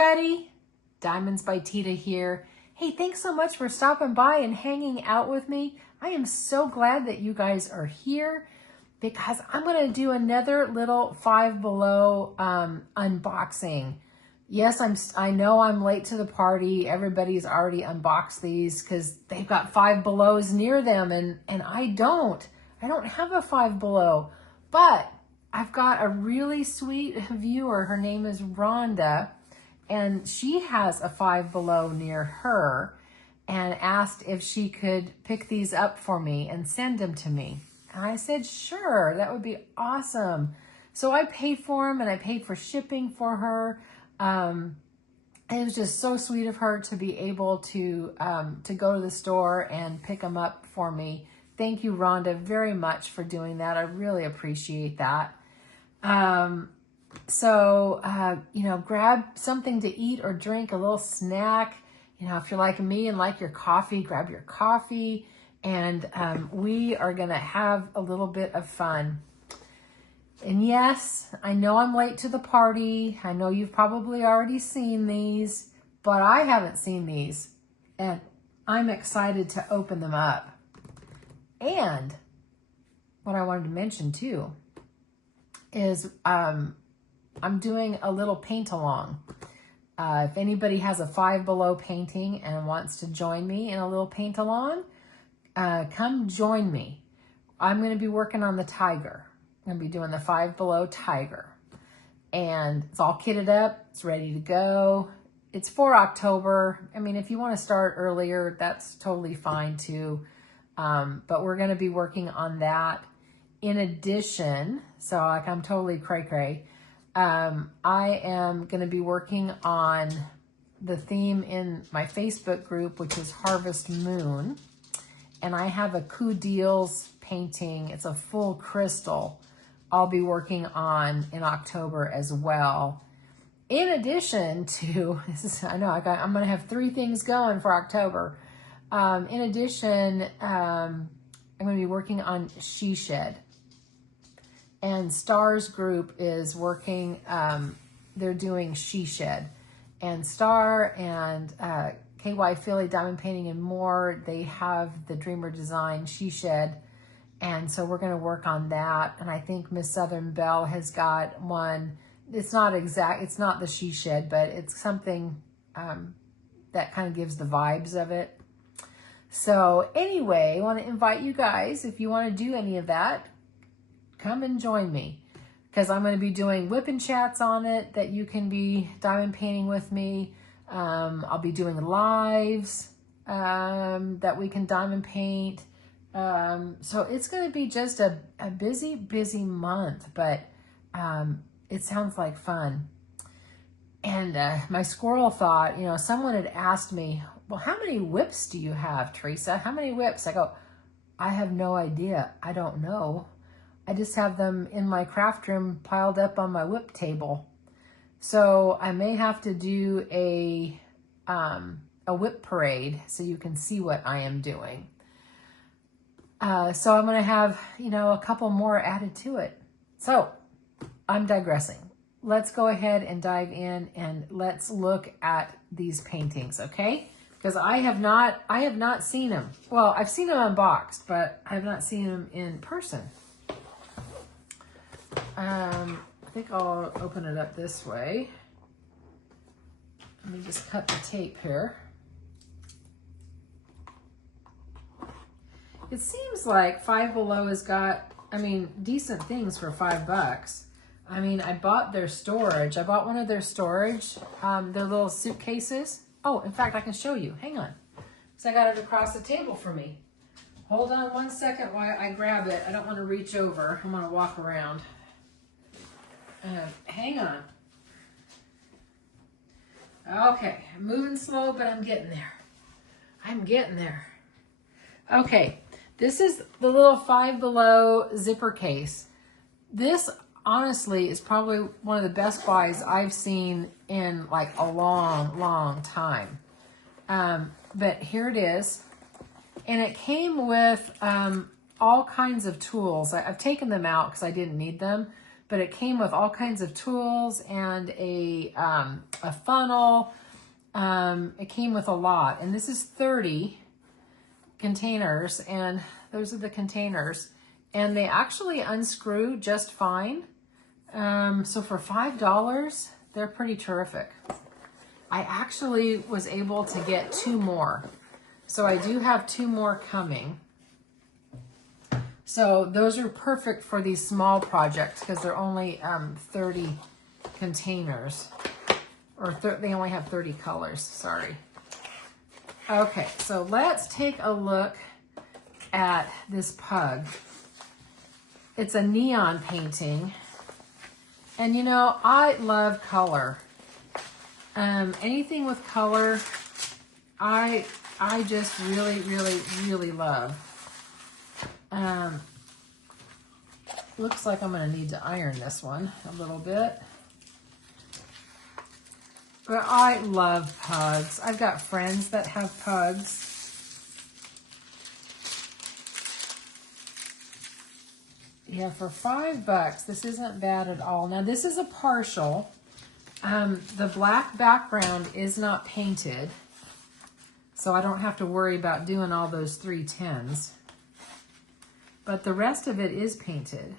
everybody, Diamonds by Teeda here. Hey, thanks so much for stopping by and hanging out with me. I am so glad that you guys are here because I'm going to do another little Five Below unboxing. Yes, I know I'm late to the party. Everybody's already unboxed these because they've got Five Belows near them, and I don't have a Five Below, but I've got a really sweet viewer. Her name is Rhonda, and she has a Five Below near her and asked if she could pick these up for me and send them to me. And I said, sure, that would be awesome. So I paid for them and I paid for shipping for her. It was just so sweet of her to be able to go to the store and pick them up for me. Thank you, Rhonda, very much for doing that. I really appreciate that. You know, grab something to eat or drink, a little snack. You know, if you're like me and like your coffee, grab your coffee. And we are going to have a little bit of fun. And yes, I know I'm late to the party. I know you've probably already seen these, but I haven't seen these. And I'm excited to open them up. And what I wanted to mention too is I'm doing a little paint along. If anybody has a Five Below painting and wants to join me in a little paint along, come join me. I'm going to be working on the tiger. I'm going to be doing the Five Below tiger. And it's all kitted up. It's ready to go. It's for October. I mean, if you want to start earlier, that's totally fine too. But we're going to be working on that. In addition, so like I'm totally cray-cray, I am going to be working on the theme in my Facebook group, which is Harvest Moon. And I have a Coup Deals painting. It's a full crystal I'll be working on in October as well. In addition to, I'm going to have 3 things going for October. In addition, I'm going to be working on She Shed. And Star's group is working, they're doing She Shed. And Star and KY Philly Diamond Painting and More, they have the Dreamer Design She Shed. And so we're going to work on that. And I think Miss Southern Belle has got one. It's not the She Shed, but it's something that kind of gives the vibes of it. So anyway, I want to invite you guys, if you want to do any of that, come and join me. Because I'm going to be doing whip and chats on it that you can be diamond painting with me. I'll be doing lives that we can diamond paint. So it's going to be just a busy, busy month, but it sounds like fun. And my squirrel thought, you know, someone had asked me, well, how many whips do you have, Teresa? How many whips? I go, I have no idea. I don't know. I just have them in my craft room piled up on my whip table. So I may have to do a whip parade so you can see what I am doing. So I'm going to have, you know, a couple more added to it. So I'm digressing. Let's go ahead and dive in and let's look at these paintings, okay? Because I have not seen them. Well, I've seen them unboxed, but I have not seen them in person. I think I'll open it up this way. Let me just cut the tape here. It seems like Five Below has got, I mean, decent things for $5. I mean, I bought their storage. I bought one of their storage, their little suitcases. Oh, in fact, I can show you. Hang on. Because I got it across the table for me. Hold on 1 second while I grab it. I don't want to reach over. I'm going to walk around. Hang on. Okay, I'm moving slow, but I'm getting there. I'm getting there. Okay, this is the little Five Below zipper case. This, honestly, is probably one of the best buys I've seen in like a long, long time. But here it is. And it came with all kinds of tools. I've taken them out because I didn't need them. but it came with all kinds of tools and a funnel. It came with a lot, and this is 30 containers, and those are the containers, and they actually unscrew just fine. So for $5, they're pretty terrific. I actually was able to get 2 more. So I do have 2 more coming. So those are perfect for these small projects because they're only 30 containers. Or they only have 30 colors, sorry. Okay, so let's take a look at this pug. It's a neon painting. And you know, I love color. Anything with color, I just really, really, really love. Looks like I'm gonna need to iron this one a little bit. But I love pugs. I've got friends that have pugs. Yeah, for $5, this isn't bad at all. Now this is a partial. The black background is not painted, so I don't have to worry about doing all those 310s. But the rest of it is painted.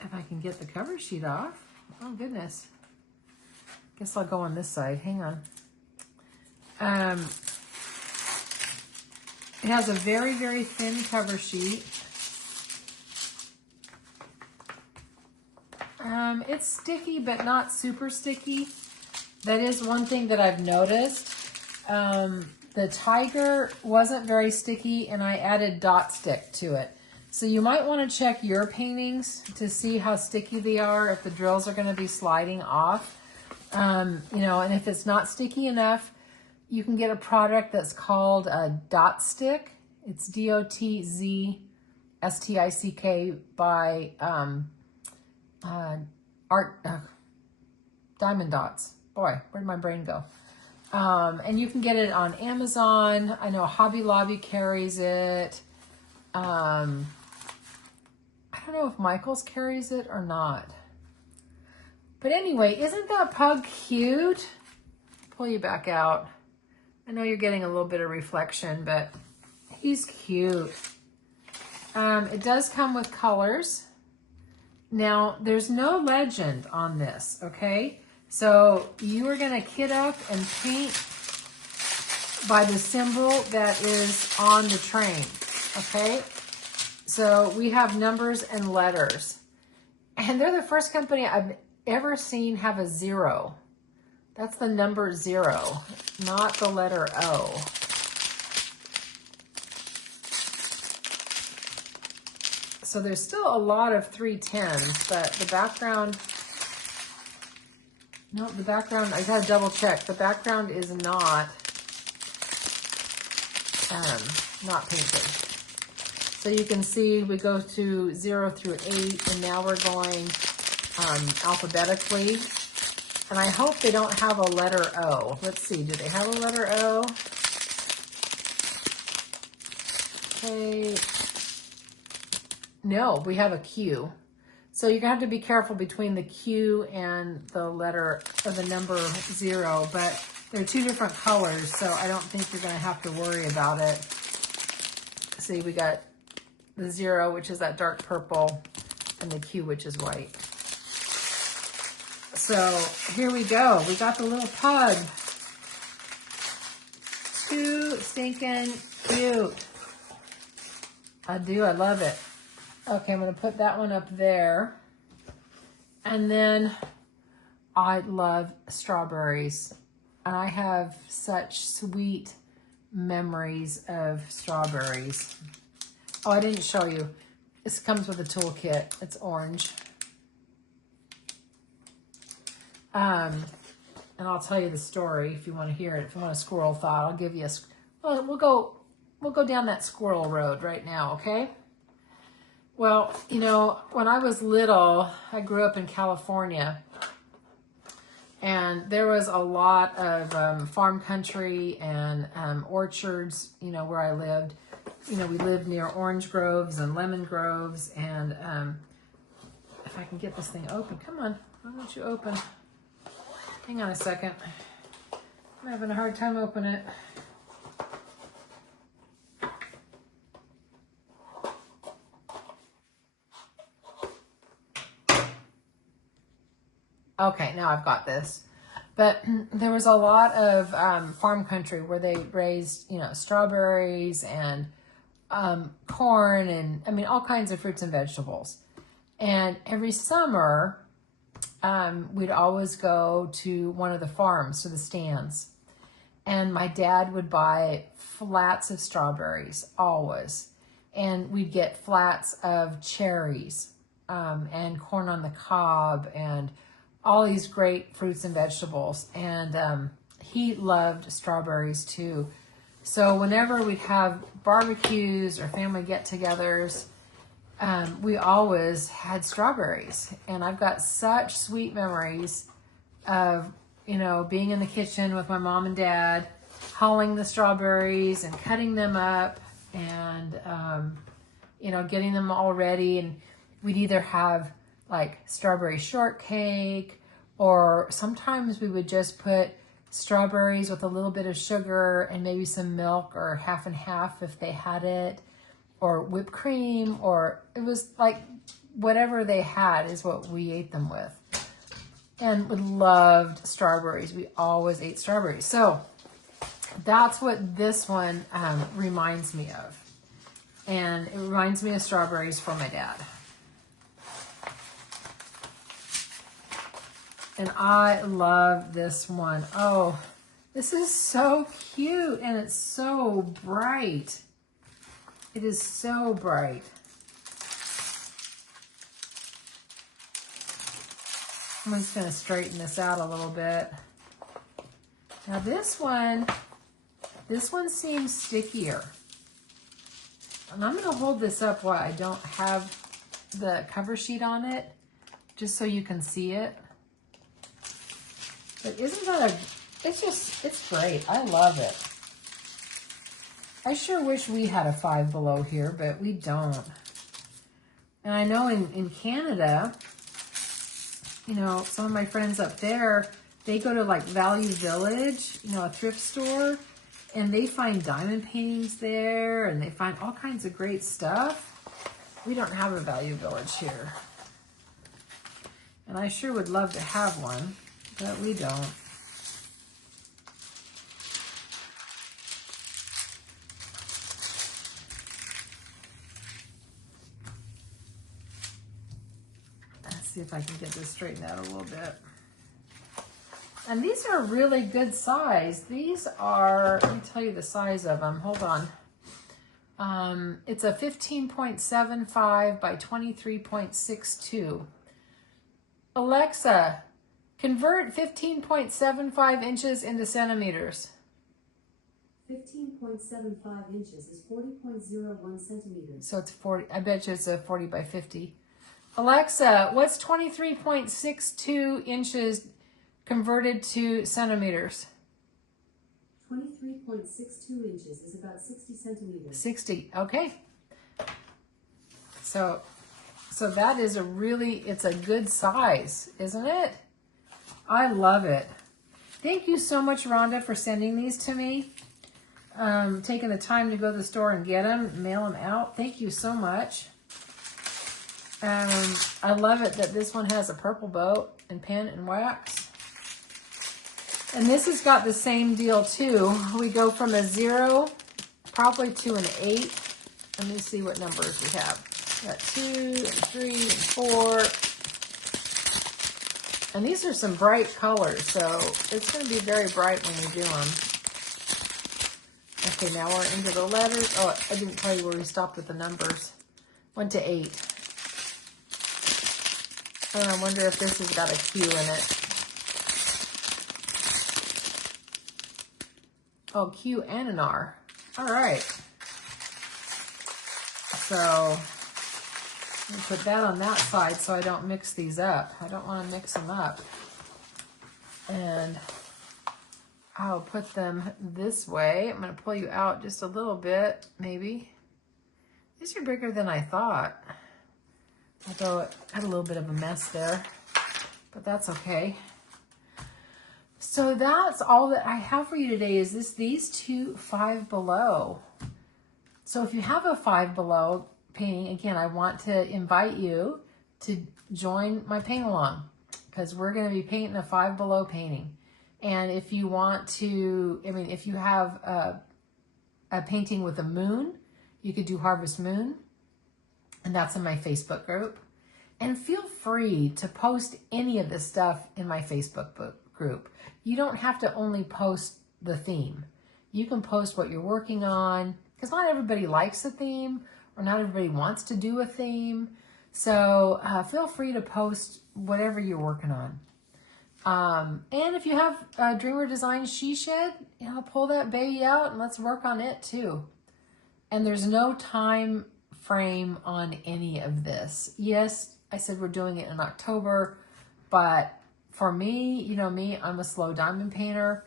If I can get the cover sheet off. Oh goodness. Guess I'll go on this side. Hang on. It has a very, very thin cover sheet. It's sticky, but not super sticky. That is one thing that I've noticed. The tiger wasn't very sticky, and I added dot stick to it. So you might want to check your paintings to see how sticky they are, if the drills are going to be sliding off. You know, and if it's not sticky enough, you can get a product that's called a dot stick. It's DOTZSTICK by Diamond Dots. Boy, where'd my brain go? And you can get it on Amazon. I know Hobby Lobby carries it. I don't know if Michael's carries it or not. But anyway, isn't that pug cute? Pull you back out. I know you're getting a little bit of reflection, but he's cute. It does come with colors. Now, there's no legend on this, okay? So you are going to kit up and paint by the symbol that is on the train, okay? So we have numbers and letters. And they're the first company I've ever seen have a 0. That's the number 0, not the letter O. So there's still a lot of 310s, but the background, no, the background, I gotta double check. The background is not painted. So you can see we go to 0 through 8, and now we're going alphabetically. And I hope they don't have a letter O. Let's see, do they have a letter O? Okay. No, we have a Q. So you're gonna have to be careful between the Q and the letter or the number 0, but they're 2 different colors, so I don't think you're gonna have to worry about it. See, we got the 0, which is that dark purple, and the Q, which is white. So here we go. We got the little pug. Too stinking cute. I do, I love it. Okay, I'm gonna put that one up there. And then I love strawberries. And I have such sweet memories of strawberries. Oh, I didn't show you. This comes with a toolkit. It's orange. And I'll tell you the story if you want to hear it. If you want a squirrel thought, I'll give you a. Well, we'll go down that squirrel road right now, okay? Well, you know, when I was little, I grew up in California, and there was a lot of farm country and orchards, you know, where I lived. You know, we lived near orange groves and lemon groves, and I can get this thing open. Come on, why don't you open? Hang on a second. I'm having a hard time opening it. Okay, now I've got this. But there was a lot of farm country where they raised, you know, strawberries and corn and, I mean, all kinds of fruits and vegetables. And every summer, we'd always go to one of the farms, to the stands. And my dad would buy flats of strawberries, always. And we'd get flats of cherries and corn on the cob and all these great fruits and vegetables. And he loved strawberries too. So whenever we'd have barbecues or family get-togethers, we always had strawberries. And I've got such sweet memories of, you know, being in the kitchen with my mom and dad, hulling the strawberries and cutting them up and, you know, getting them all ready. And we'd either have like strawberry shortcake, or sometimes we would just put strawberries with a little bit of sugar and maybe some milk, or half and half if they had it, or whipped cream, or it was like whatever they had is what we ate them with. And we loved strawberries. We always ate strawberries. So that's what this one reminds me of. And it reminds me of strawberries for my dad. And I love this one. Oh, this is so cute, and it's so bright. It is so bright. I'm just going to straighten this out a little bit. Now this one seems stickier. And I'm going to hold this up while I don't have the cover sheet on it, just so you can see it. But isn't that it's great. I love it. I sure wish we had a Five Below here, but we don't. And I know in Canada, you know, some of my friends up there, they go to like Value Village, you know, a thrift store, and they find diamond paintings there, and they find all kinds of great stuff. We don't have a Value Village here. And I sure would love to have one, but we don't. Let's see if I can get this straightened out a little bit. And these are really good size. These are, let me tell you the size of them. Hold on. It's a 15.75 by 23.62. Alexa, convert 15.75 inches into centimeters. 15.75 inches is 40.01 centimeters. So it's 40, I bet you it's a 40 by 50. Alexa, what's 23.62 inches converted to centimeters? 23.62 inches is about 60 centimeters. 60, okay. So that is it's a good size, isn't it? I love it. Thank you so much, Rhonda, for sending these to me. Taking the time to go to the store and get them, mail them out. Thank you so much. I love it that this one has a purple bow and pen and wax. And this has got the same deal too. We go from a 0 probably to an 8. Let me see what numbers we have. We got 2 and 3 and 4. And these are some bright colors, so it's going to be very bright when you do them. Okay, now we're into the letters. Oh, I didn't tell you where we stopped with the numbers. 1 to 8. And I wonder if this has got a Q in it. Oh, Q and an R. All right. So I'm going to put that on that side so I don't mix these up. I don't want to mix them up. And I'll put them this way. I'm going to pull you out just a little bit, maybe. These are bigger than I thought. although it had a little bit of a mess there, but that's okay. So that's all that I have for you today is these two Five Below. So if you have a Five Below painting, again, I want to invite you to join my paint along because we're going to be painting a Five Below painting. And if you want to, I mean, if you have a painting with a moon, you could do Harvest Moon, and that's in my Facebook group. And feel free to post any of this stuff in my Facebook group. You don't have to only post the theme. You can post what you're working on, because not everybody likes a theme, or not everybody wants to do a theme. So feel free to post whatever you're working on. And if you have Dreamer Design She Shed, you know, pull that baby out and let's work on it too. And there's no time frame on any of this. Yes, I said we're doing it in October, but for me, you know me, I'm a slow diamond painter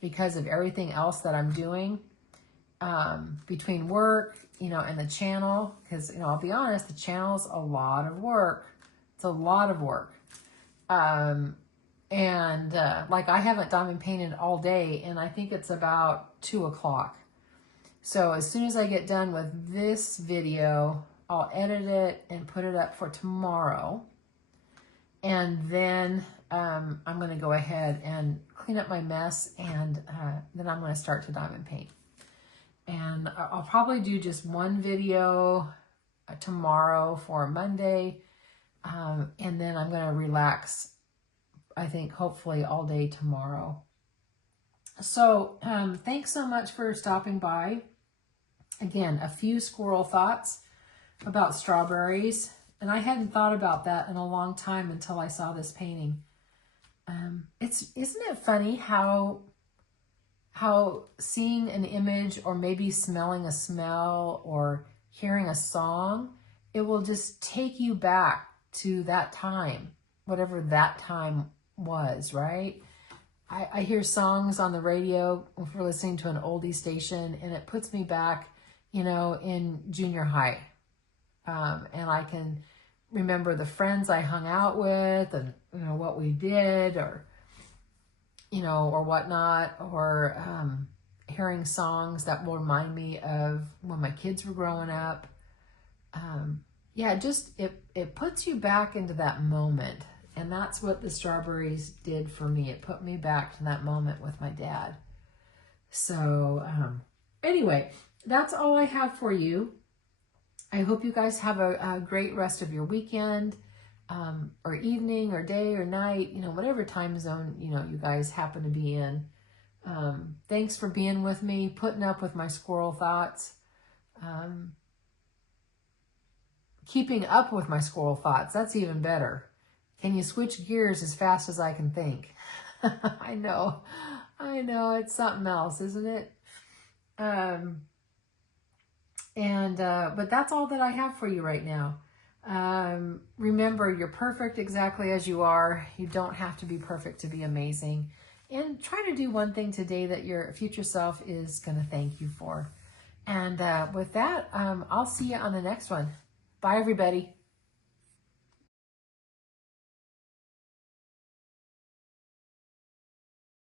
because of everything else that I'm doing between work, you know, and the channel. Because, you know, I'll be honest, the channel's a lot of work. It's a lot of work. Like I haven't diamond painted all day, and I think it's about 2 o'clock. So as soon as I get done with this video, I'll edit it and put it up for tomorrow. And then I'm going to go ahead and clean up my mess, and then I'm going to start to diamond paint. And I'll probably do just one video tomorrow for Monday, and then I'm going to relax, I think, hopefully all day tomorrow. So thanks so much for stopping by. Again, a few squirrel thoughts about strawberries. And I hadn't thought about that in a long time until I saw this painting. Isn't it funny how seeing an image, or maybe smelling a smell, or hearing a song, it will just take you back to that time, whatever that time was, right? I hear songs on the radio if we're listening to an oldie station, and it puts me back, you know, in junior high. And I can remember the friends I hung out with, and, you know, what we did, or, you know, or whatnot, or hearing songs that will remind me of when my kids were growing up. Yeah, it puts you back into that moment. And that's what the strawberries did for me. It put me back to that moment with my dad. So anyway, that's all I have for you. I hope you guys have a great rest of your weekend, or evening, or day, or night, you know, whatever time zone, you know, you guys happen to be in. Thanks for being with me, putting up with my squirrel thoughts, keeping up with my squirrel thoughts. That's even better. Can you switch gears as fast as I can think? I know, it's something else, isn't it? But that's all that I have for you right now. Remember, you're perfect exactly as you are. You don't have to be perfect to be amazing. And try to do one thing today that your future self is going to thank you for. And with that, I'll see you on the next one. Bye, everybody.